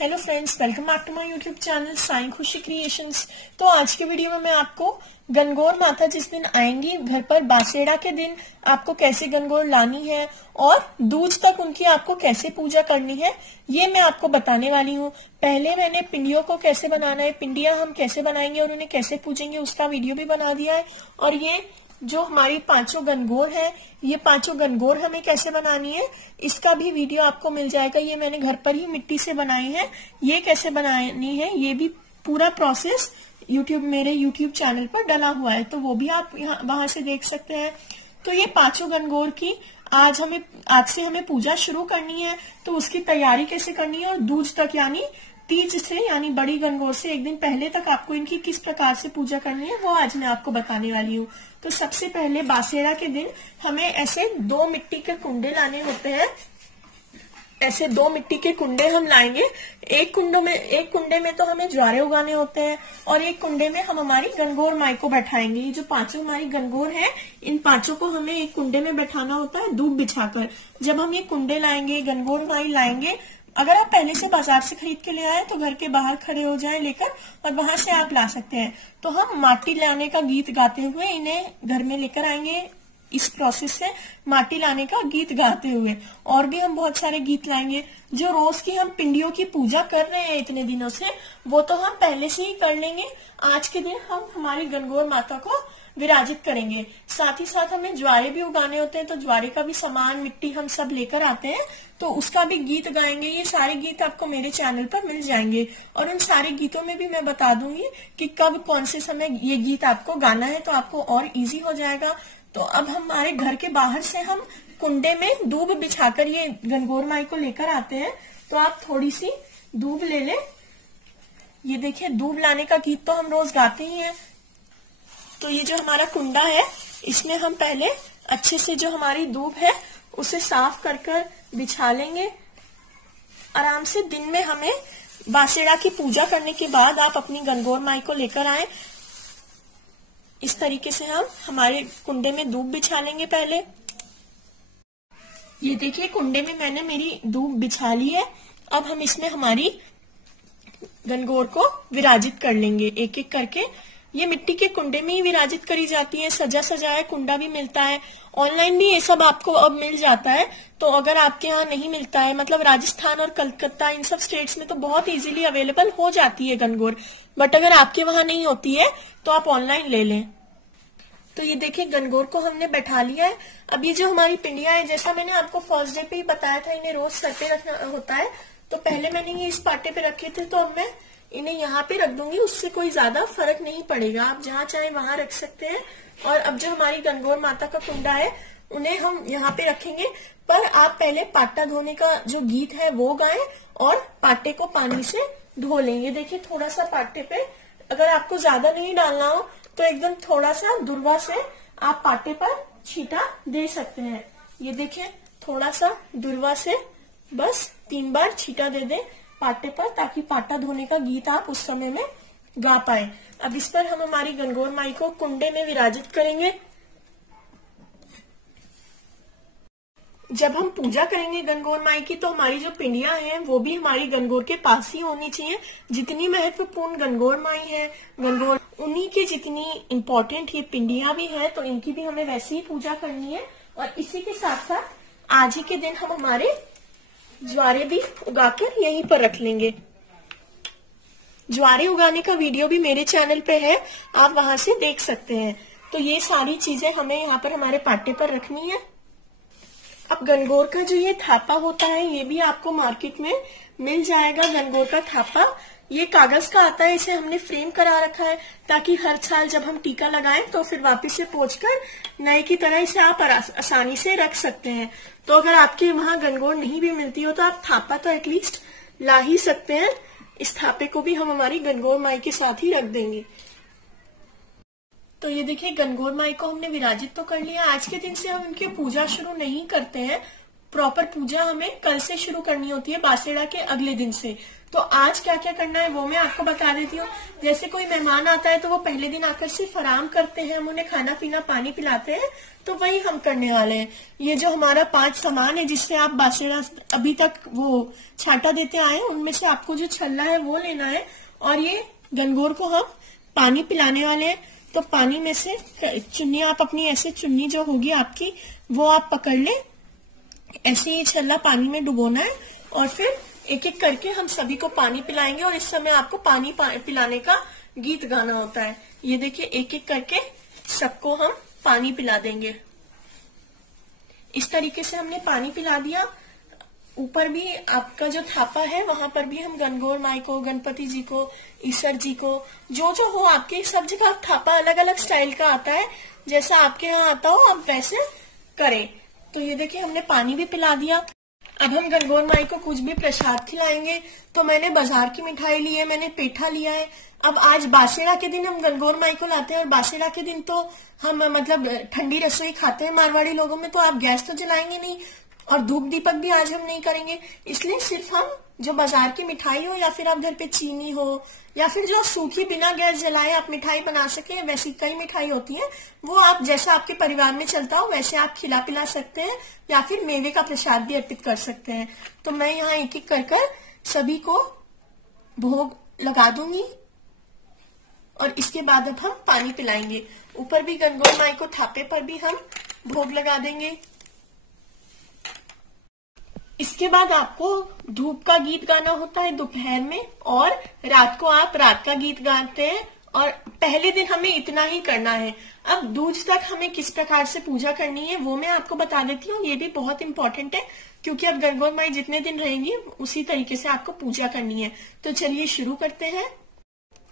Hello friends, welcome back to my YouTube channel Sai Khushi creations. तो आज के वीडियो में मैं आपको गणगौर माता जिस दिन आएंगी घर पर बासेड़ा के दिन आपको कैसे गणगौर लानी है और दूज तक उनकी आपको कैसे पूजा करनी है ये मैं आपको बताने वाली हूँ। पहले मैंने पिंडियों को कैसे बनाना है, पिंडियां हम कैसे बनाएंगे और उन्हें कैसे पूजेंगे उसका वीडियो भी बना दिया है। और ये जो हमारी पांचों गणगौर है, ये पांचों गणगौर हमें कैसे बनानी है इसका भी वीडियो आपको मिल जाएगा। ये मैंने घर पर ही मिट्टी से बनाई है, ये कैसे बनानी है ये भी पूरा प्रोसेस मेरे यूट्यूब चैनल पर डला हुआ है, तो वो भी आप वहां से देख सकते हैं। तो ये पांचों गणगौर की आज से हमें पूजा शुरू करनी है, तो उसकी तैयारी कैसे करनी है और दूज तक यानी तीज से यानी बड़ी गणगौर से एक दिन पहले तक आपको इनकी किस प्रकार से पूजा करनी है वो आज मैं आपको बताने वाली हूँ। तो सबसे पहले बासेड़ा के दिन हमें ऐसे 2 मिट्टी के कुंडे लाने होते हैं। ऐसे 2 मिट्टी के कुंडे हम लाएंगे। एक कुंडे में तो हमें ज्वारे उगाने होते हैं और एक कुंडे में हम हमारी गणगौर माई को बैठाएंगे। ये जो पांचों हमारी गणगौर है इन पांचों को हमें एक कुंडे में बैठाना होता है दूब बिछाकर। जब हम ये कुंडे लाएंगे, गणगौर माई लाएंगे, अगर आप पहले से बाजार से खरीद के ले आए तो घर के बाहर खड़े हो जाएं लेकर और वहां से आप ला सकते हैं। तो हम माटी लाने का गीत गाते हुए इन्हें घर में लेकर आएंगे। इस प्रोसेस से माटी लाने का गीत गाते हुए और भी हम बहुत सारे गीत लाएंगे। जो रोज की हम पिंडियों की पूजा कर रहे हैं इतने दिनों से वो तो हम पहले से ही कर लेंगे। आज के दिन हम हमारी गणगौर माता को विराजित करेंगे। साथ ही साथ हमें ज्वारे भी उगाने होते हैं, तो ज्वारे का भी सामान मिट्टी हम सब लेकर आते हैं, तो उसका भी गीत गाएंगे। ये सारे गीत आपको मेरे चैनल पर मिल जाएंगे और उन सारे गीतों में भी मैं बता दूंगी कि कब कौन से समय ये गीत आपको गाना है, तो आपको और इजी हो जाएगा। तो अब हमारे घर के बाहर से हम कुंडे में दूब बिछाकर ये गणगौर माई को लेकर आते हैं। तो आप थोड़ी सी दूब ले लें। ये देखिए, दूब लाने का गीत तो हम रोज गाते ही हैं। तो ये जो हमारा कुंडा है इसमें हम पहले अच्छे से जो हमारी दूब है उसे साफ कर बिछा लेंगे आराम से। दिन में हमें बासेड़ा की पूजा करने के बाद आप अपनी गणगौर माई को लेकर आए। इस तरीके से हम हमारे कुंडे में दूब बिछा लेंगे। पहले ये देखिए, कुंडे में मैंने मेरी दूब बिछा ली है। अब हम इसमें हमारी गणगौर को विराजित कर लेंगे एक एक करके। ये मिट्टी के कुंडे में ही विराजित करी जाती है। सजा सजाया कुंडा भी मिलता है, ऑनलाइन भी ये सब आपको अब मिल जाता है। तो अगर आपके यहाँ नहीं मिलता है, मतलब राजस्थान और कलकत्ता इन सब स्टेट्स में तो बहुत इजीली अवेलेबल हो जाती है गणगौर, बट अगर आपके वहां नहीं होती है तो आप ऑनलाइन ले लें। तो ये देखिए, गणगौर को हमने बैठा लिया है। अब ये जो हमारी पिंडियां है, जैसा मैंने आपको फर्स्ट डे पे ही बताया था, इन्हें रोज सर पे रखना होता है। तो पहले मैंने ये इस पाटे पे रखे थे, तो अब मैं इन्हें यहाँ पे रख दूंगी। उससे कोई ज्यादा फर्क नहीं पड़ेगा, आप जहाँ चाहे वहां रख सकते हैं। और अब जो हमारी गणगौर माता का कुंडा है उन्हें हम यहाँ पे रखेंगे। पर आप पहले पाटा धोने का जो गीत है वो गाएं और पाटे को पानी से धो लेंगे। देखिए, थोड़ा सा पाटे पे, अगर आपको ज्यादा नहीं डालना हो तो एकदम थोड़ा सा दुर्वा से आप पाटे पर छींटा दे सकते हैं। ये देखिए, थोड़ा सा दुर्वा से बस 3 बार छींटा दे दें पाटे पर, ताकि पाटा धोने का गीत आप उस समय में गा पाए। अब इस पर हम हमारी गणगौर माई को कुंडे में विराजित करेंगे। जब हम पूजा करेंगे गणगौर माई की तो हमारी जो पिंडियां हैं वो भी हमारी गणगौर के पास ही होनी चाहिए। जितनी महत्वपूर्ण गणगौर माई है, गणगौर उन्हीं की जितनी इम्पोर्टेंट ये पिंडियां भी है, तो इनकी भी हमें वैसे ही पूजा करनी है। और इसी के साथ साथ आज ही के दिन हम हमारे ज्वारे भी उगाकर यहीं पर रख लेंगे। ज्वारे उगाने का वीडियो भी मेरे चैनल पे है, आप वहां से देख सकते हैं। तो ये सारी चीजें हमें यहाँ पर हमारे पाटे पर रखनी है। अब गणगौर का जो ये थापा होता है ये भी आपको मार्केट में मिल जाएगा। गणगौर का थापा ये कागज का आता है, इसे हमने फ्रेम करा रखा है ताकि हर साल जब हम टीका लगाएं तो फिर वापस से पोंछकर नए की तरह इसे आप आसानी से रख सकते हैं। तो अगर आपके वहां गणगौर नहीं भी मिलती हो तो आप थापा तो एटलीस्ट ला ही सकते हैं। इस थापे को भी हम हमारी गणगौर माई के साथ ही रख देंगे। तो ये देखिए, गणगौर माई को हमने विराजित तो कर लिया। आज के दिन से हम इनकी पूजा शुरू नहीं करते हैं, प्रॉपर पूजा हमें कल से शुरू करनी होती है, बासेड़ा के अगले दिन से। तो आज क्या क्या करना है वो मैं आपको बता देती हूँ। जैसे कोई मेहमान आता है तो वो पहले दिन आकर सिर्फ आराम करते हैं, हम उन्हें खाना पीना पानी पिलाते हैं, तो वही हम करने वाले हैं। ये जो हमारा 5 सामान है जिससे आप बासेड़ा अभी तक वो छाटा देते आए, उनमें से आपको जो छल्ला है वो लेना है, और ये गनगौर को हम पानी पिलाने वाले हैं। तो पानी में से चुन्नी, आप अपनी ऐसे चुन्नी जो होगी आपकी वो आप पकड़ ले, ऐसे ही छल्ला पानी में डुबोना है, और फिर एक एक करके हम सभी को पानी पिलाएंगे। और इस समय आपको पानी पिलाने का गीत गाना होता है। ये देखिए, एक एक करके सबको हम पानी पिला देंगे। इस तरीके से हमने पानी पिला दिया। ऊपर भी आपका जो थापा है वहां पर भी हम गनगौर माई को, गणपति जी को, ईश्वर जी को, जो जो हो आपके, सब जगह थापा अलग अलग स्टाइल का आता है, जैसा आपके यहाँ आता हो आप वैसे करें। तो ये देखिए, हमने पानी भी पिला दिया। अब हम गनगौर माई को कुछ भी प्रसाद खिलाएंगे। तो मैंने बाजार की मिठाई ली है, मैंने पेठा लिया है। अब आज बासेड़ा के दिन हम गनगौर माई को लाते हैं, और बासेड़ा के दिन तो हम मतलब ठंडी रसोई खाते हैं मारवाड़ी लोगों में, तो आप गैस तो जलाएंगे नहीं, और धूप दीपक भी आज हम नहीं करेंगे। इसलिए सिर्फ हम जो बाजार की मिठाई हो, या फिर आप घर पे चीनी हो, या फिर जो सूखी बिना गैस जलाए आप मिठाई बना सके, वैसी कई मिठाई होती है, वो आप जैसा आपके परिवार में चलता हो वैसे आप खिला पिला सकते हैं, या फिर मेवे का प्रसाद भी अर्पित कर सकते हैं। तो मैं यहाँ एक एक कर सभी को भोग लगा दूंगी, और इसके बाद अब हम पानी पिलाएंगे। ऊपर भी गनगौर माई को थापे पर भी हम भोग लगा देंगे। इसके बाद आपको धूप का गीत गाना होता है दोपहर में, और रात को आप रात का गीत गाते हैं, और पहले दिन हमें इतना ही करना है। अब दूज तक हमें किस प्रकार से पूजा करनी है वो मैं आपको बता देती हूँ। ये भी बहुत इंपॉर्टेंट है, क्योंकि अब गनगौर माई जितने दिन रहेंगी उसी तरीके से आपको पूजा करनी है। तो चलिए शुरू करते हैं।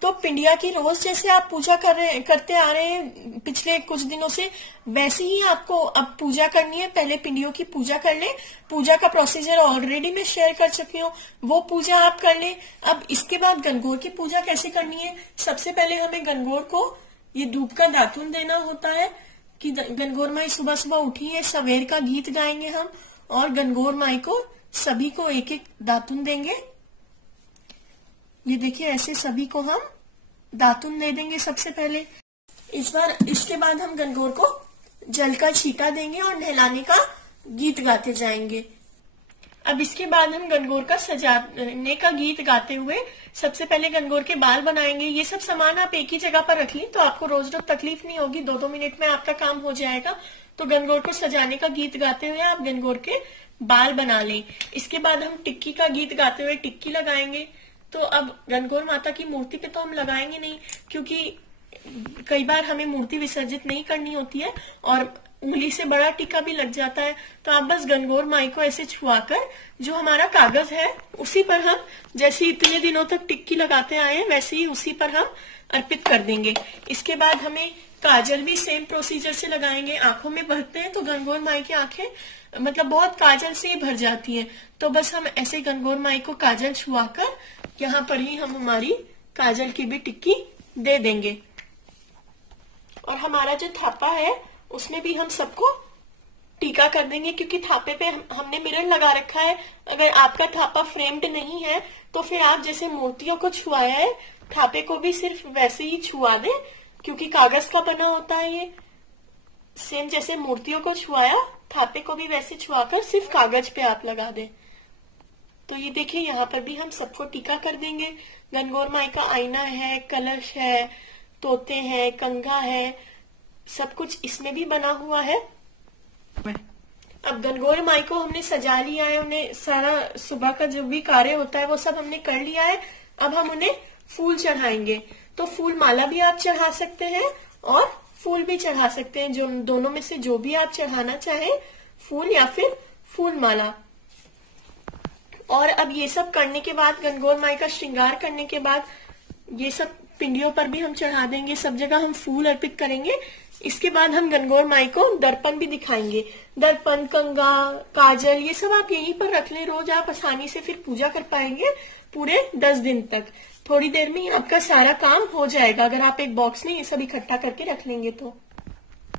तो पिंडिया की रोज जैसे आप पूजा करते आ रहे हैं पिछले कुछ दिनों से, वैसे ही आपको अब पूजा करनी है। पहले पिंडियों की पूजा कर लें। पूजा का प्रोसीजर ऑलरेडी मैं शेयर कर चुकी हूँ, वो पूजा आप कर लें। अब इसके बाद गनगौर की पूजा कैसे करनी है। सबसे पहले हमें गनगौर को ये धूप का दातुन देना होता है कि गनगौर माई सुबह सुबह उठी है, सवेर का गीत गाएंगे हम, और गनगौर माई को सभी को एक एक दातुन देंगे। ये देखिए, ऐसे सभी को हम दातुन दे देंगे सबसे पहले। इसके बाद हम गनगौर को जल का छींटा देंगे और नहलाने का गीत गाते जाएंगे। अब इसके बाद हम गनगौर का सजाने का गीत गाते हुए सबसे पहले गनगौर के बाल बनाएंगे। ये सब सामान आप एक ही जगह पर रख लें तो आपको रोज रोज तकलीफ नहीं होगी, 2-2 मिनट में आपका काम हो जाएगा। तो गनगौर को सजाने का गीत गाते हुए आप गनगौर के बाल बना लें। इसके बाद हम टिक्की का गीत गाते हुए टिक्की लगाएंगे। तो अब गनगौर माता की मूर्ति पे तो हम लगाएंगे नहीं, क्योंकि कई बार हमें मूर्ति विसर्जित नहीं करनी होती है और उंगली से बड़ा टीका भी लग जाता है। तो आप बस गनगौर माई को ऐसे छुआकर जो हमारा कागज है उसी पर हम, जैसे इतने दिनों तक टिक्की लगाते आए हैं वैसे ही उसी पर हम अर्पित कर देंगे। इसके बाद हमें काजल भी सेम प्रोसीजर से लगाएंगे। आंखों में भरते हैं तो गनगौर माई की आंखें मतलब बहुत काजल से ही भर जाती हैं, तो बस हम ऐसे गनगौर माई को काजल छुआकर यहाँ पर ही हम हमारी काजल की भी टिक्की दे देंगे। और हमारा जो थापा है उसमें भी हम सबको टीका कर देंगे, क्योंकि थापे पे हमने मिरर लगा रखा है। अगर आपका थापा फ्रेम्ड नहीं है तो फिर आप जैसे मूर्तियों को छुआया है थापे को भी सिर्फ वैसे ही छुआ दें, क्योंकि कागज का बना होता है ये। सेम जैसे मूर्तियों को छुआया थापे को भी वैसे छुआकर सिर्फ कागज पे आप लगा दें। तो ये देखिए, यहाँ पर भी हम सबको टीका कर देंगे। गनगौर माई का आईना है, कलश है, तोते हैं, कंघा है, सब कुछ इसमें भी बना हुआ है। अब गनगौर माई को हमने सजा लिया है, उन्हें सारा सुबह का जो भी कार्य होता है वो सब हमने कर लिया है। अब हम उन्हें फूल चढ़ाएंगे। तो फूल माला भी आप चढ़ा सकते हैं और फूल भी चढ़ा सकते हैं, जो दोनों में से जो भी आप चढ़ाना चाहें, फूल या फिर फूल माला। और अब ये सब करने के बाद, गनगौर माई का श्रृंगार करने के बाद ये सब पिंडियों पर भी हम चढ़ा देंगे, सब जगह हम फूल अर्पित करेंगे। इसके बाद हम गनगौर माई को दर्पण भी दिखाएंगे। दर्पण, कंघा, काजल, ये सब आप यहीं पर रख लें, रोज आप आसानी से फिर पूजा कर पाएंगे पूरे 10 दिन तक। थोड़ी देर में आपका सारा काम हो जाएगा अगर आप एक बॉक्स में ये सब इकट्ठा करके रख लेंगे तो।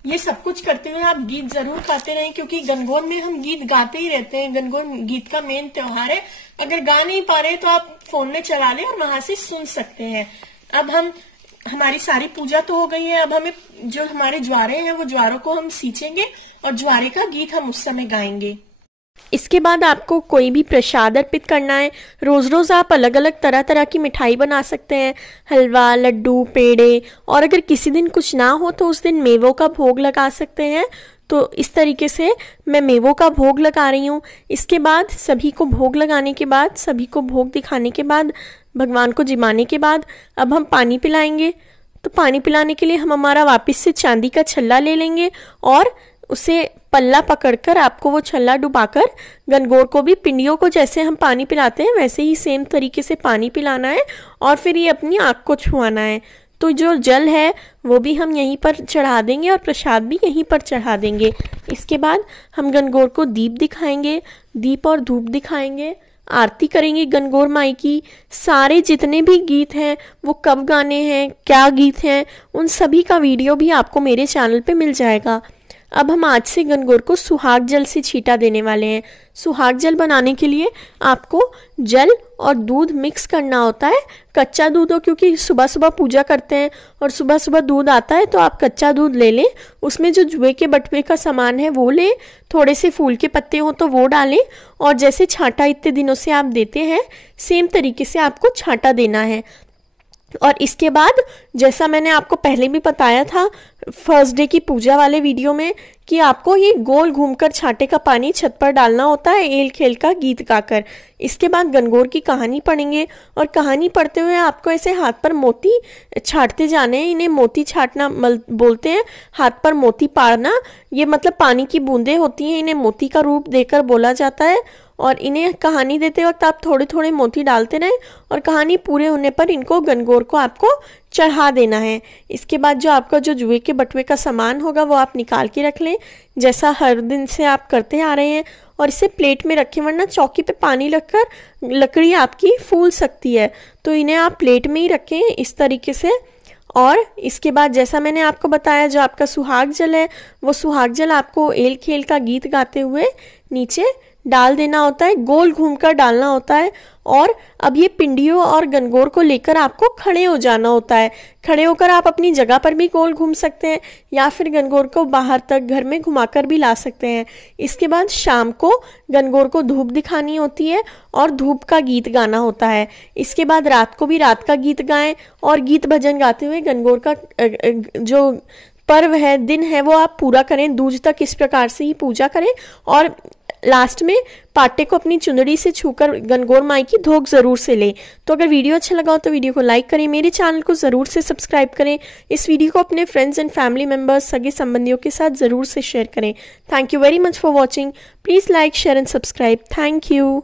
ये सब कुछ करते हुए आप गीत जरूर गाते रहें, क्योंकि गणगौर में हम गीत गाते ही रहते हैं। गणगौर गीत का मेन त्योहार है। अगर गा नहीं पा रहे तो आप फोन में चला लें और वहां से सुन सकते हैं। अब हमारी सारी पूजा तो हो गई है। अब हमें जो हमारे ज्वारे हैं वो ज्वारों को हम सींचेंगे और ज्वारे का गीत हम उस समय गाएंगे। इसके बाद आपको कोई भी प्रसाद अर्पित करना है। रोज़ रोज़ आप अलग अलग तरह तरह की मिठाई बना सकते हैं, हलवा, लड्डू, पेड़े, और अगर किसी दिन कुछ ना हो तो उस दिन मेवों का भोग लगा सकते हैं। तो इस तरीके से मैं मेवों का भोग लगा रही हूँ। इसके बाद सभी को भोग लगाने के बाद, सभी को भोग दिखाने के बाद, भगवान को जिमाने के बाद अब हम पानी पिलाएंगे। तो पानी पिलाने के लिए हम हमारा वापस से चांदी का छल्ला ले लेंगे और उसे पल्ला पकड़कर आपको वो छल्ला डुबाकर गणगौर को भी पिंडियों को जैसे हम पानी पिलाते हैं वैसे ही सेम तरीके से पानी पिलाना है और फिर ये अपनी आँख को छुआना है। तो जो जल है वो भी हम यहीं पर चढ़ा देंगे और प्रसाद भी यहीं पर चढ़ा देंगे। इसके बाद हम गणगौर को दीप दिखाएंगे, दीप और धूप दिखाएंगे, आरती करेंगे गणगौर माई की। सारे जितने भी गीत हैं वो कब गाने हैं, क्या गीत हैं, उन सभी का वीडियो भी आपको मेरे चैनल पे मिल जाएगा। अब हम आज से गणगौर को सुहाग जल से छींटा देने वाले हैं। सुहाग जल बनाने के लिए आपको जल और दूध मिक्स करना होता है। कच्चा दूध हो, क्योंकि सुबह सुबह पूजा करते हैं और सुबह सुबह दूध आता है, तो आप कच्चा दूध ले लें। उसमें जो जुए के बटुए का सामान है वो लें, थोड़े से फूल के पत्ते हो तो वो डालें, और जैसे छांटा इतने दिनों से आप देते हैं सेम तरीके से आपको छांटा देना है। और इसके बाद जैसा मैंने आपको पहले भी बताया था फर्स्ट डे की पूजा वाले वीडियो में कि आपको ये गोल घूमकर छाटे का पानी छत पर डालना होता है एल खेल का गीत गाकर। इसके बाद गणगौर की कहानी पढ़ेंगे और कहानी पढ़ते हुए आपको ऐसे हाथ पर मोती छाटते जाने हैं। इन्हें मोती छाटना बोलते हैं, हाथ पर मोती पाड़ना। ये मतलब पानी की बूंदें होती हैं, इन्हें मोती का रूप देकर बोला जाता है। और इन्हें कहानी देते वक्त आप थोड़े थोड़े मोती डालते रहें और कहानी पूरे होने पर इनको गणगौर को आपको चढ़ा देना है। इसके बाद जो आपका जो जुए के बटुए का सामान होगा वो आप निकाल के रख लें, जैसा हर दिन से आप करते आ रहे हैं, और इसे प्लेट में रखें, वरना चौकी पे पानी लगकर लकड़ी आपकी फूल सकती है। तो इन्हें आप प्लेट में ही रखें इस तरीके से। और इसके बाद जैसा मैंने आपको बताया जो आपका सुहाग जल है वो सुहाग जल आपको एल खेल का गीत गाते हुए नीचे डाल देना होता है, गोल घूमकर डालना होता है। और अब ये पिंडियों और गणगौर को लेकर आपको खड़े हो जाना होता है। खड़े होकर आप अपनी जगह पर भी गोल घूम सकते हैं या फिर गणगौर को बाहर तक घर में घुमाकर भी ला सकते हैं। इसके बाद शाम को गणगौर को धूप दिखानी होती है और धूप का गीत गाना होता है। इसके बाद रात को भी रात का गीत गाएं और गीत भजन गाते हुए गणगौर का जो पर्व है, दिन है, वो आप पूरा करें। दूज तक इस प्रकार से ही पूजा करें और लास्ट में पाटे को अपनी चुंदड़ी से छूकर गणगौर माई की धोख जरूर से लें। तो अगर वीडियो अच्छा लगा हो तो वीडियो को लाइक करें, मेरे चैनल को जरूर से सब्सक्राइब करें। इस वीडियो को अपने फ्रेंड्स एंड फैमिली मेंबर्स, सगे संबंधियों के साथ जरूर से शेयर करें। Thank you very much for watching. Please like, share and subscribe. Thank you.